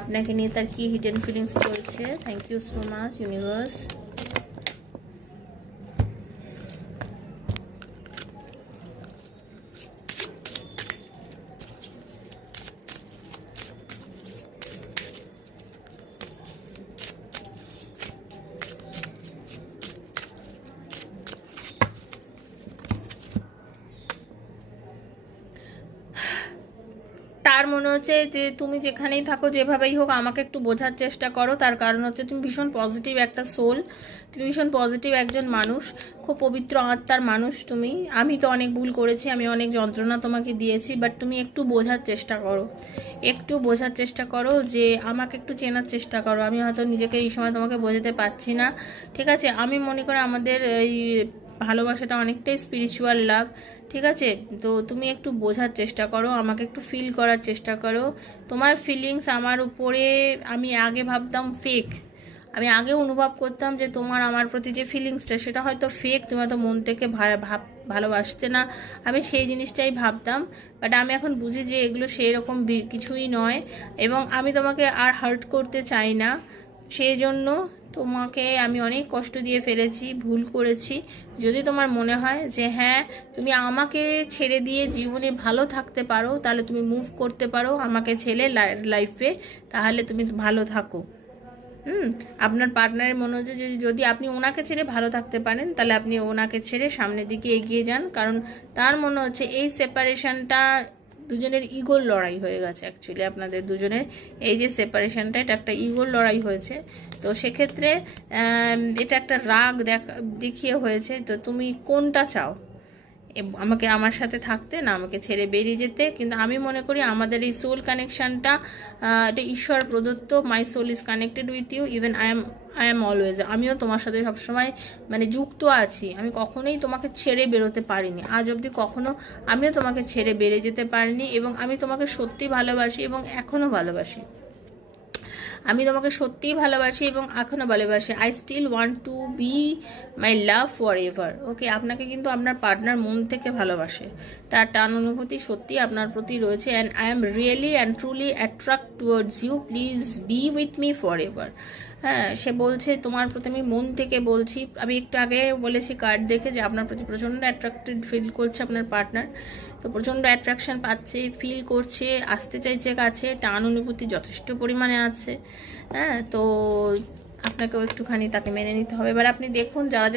আপনাকে নিয়ে তার কি হিডেন ফিলিংস চলছে। Thank you so much universe. তার মনে হচ্ছে যে তুমি যেখানেই থাকো যেভাবেই হোক আমাকে একটু বোঝার চেষ্টা করো। তার কারণ হচ্ছে তুমি ভীষণ পজিটিভ একটা সোল, তুমি ভীষণ পজিটিভ একজন মানুষ, খুব পবিত্র আত্মার মানুষ তুমি। আমি তো অনেক ভুল করেছি, আমি অনেক যন্ত্রণা তোমাকে দিয়েছি, বাট তুমি একটু বোঝার চেষ্টা করো, একটু বোঝার চেষ্টা করো, যে আমাকে একটু চেনার চেষ্টা করো। আমি হয়তো নিজেকে এই সময় তোমাকে বোঝাতে পারছি না, ঠিক আছে। আমি মনে করি আমাদের এই ভালোবাসাটা অনেকটাই স্পিরিচুয়াল লাভ, ঠিক আছে। তো তুমি একটু বোঝার চেষ্টা করো, আমাকে একটু ফিল করার চেষ্টা করো। তোমার ফিলিংস আমার উপরে, আমি আগে ভাবতাম ফেক, আমি আগে অনুভব করতাম যে তোমার আমার প্রতি যে ফিলিংসটা সেটা হয়তো ফেক, তুমি হয়তো মন থেকে ভালোবাসতে না, আমি সেই জিনিসটাই ভাবতাম। বাট আমি এখন বুঝি যে এগুলো সেই রকম কিছুই নয়, এবং আমি তোমাকে আর হার্ট করতে চাই না। সেই জন্য তোমাকে আমি অনেক কষ্ট দিয়ে ফেলেছি, ভুল করেছি। যদি তোমার মনে হয় যে হ্যাঁ তুমি আমাকে ছেড়ে দিয়ে জীবনে ভালো থাকতে পারো, তাহলে তুমি মুভ করতে পারো আমাকে ছেড়ে লাইফে, তাহলে তুমি ভালো থাকো। আপনার পার্টনারের মনে হচ্ছে যদি আপনি ওনাকে ছেড়ে ভালো থাকতে পারেন, তাহলে আপনি ওনাকে ছেড়ে সামনের দিকে এগিয়ে যান। কারণ তার মনে হচ্ছে এই সেপারেশনটা দুজনের ইগোর লড়াই হয়ে গেছে। অ্যাকচুয়ালি আপনাদের দুজনের এই যে সেপারেশনটা, এটা একটা ইগোর লড়াই হয়েছে। তো সেক্ষেত্রে এটা একটা রাগ দেখিয়ে হয়েছে। তো তুমি কোনটা চাও, আমাকে আমার সাথে থাকতে না আমাকে ছেড়ে বেরিয়ে যেতে? কিন্তু আমি মনে করি আমাদের এই সোল কানেকশনটা এটা ঈশ্বর প্রদত্ত। My soul is connected with you, even I am always, আমিও তোমার সাথে সবসময় মানে যুক্ত আছি। আমি কখনোই তোমাকে ছেড়ে বেরোতে পারিনি, আজ অবধি কখনো আমিও তোমাকে ছেড়ে বেরিয়ে যেতে পারিনি, এবং আমি তোমাকে সত্যি ভালোবাসি এবং এখনও ভালোবাসি। আমি তোমাকে সত্যিই ভালোবাসি এবং এখনও ভালোবাসি। I still want to be my love forever. Okay, আপনাকে কিন্তু আপনার পার্টনার মন থেকে ভালোবাসে, তার টান অনুভূতি সত্যি আপনার প্রতি রয়েছে। And I am really and truly attract towards you, please be with me forever. হ্যাঁ, সে বলছে তোমার প্রতি আমি মন থেকে বলছি। আমি একটু আগে বলেছি কার্ড দেখে যে আপনার প্রতি প্রচণ্ড অ্যাট্রাক্টেড ফিল করছে আপনার পার্টনার। তো প্রচণ্ড অ্যাট্রাকশন পাচ্ছে, ফিল করছে, আসতে চাইছে কাছে, টান অনুভূতি যথেষ্ট পরিমাণে আছে। হ্যাঁ, তো আপনাকেও একটুখানি তাকে মেনে নিতে হবে। এবার আপনি দেখুন যারা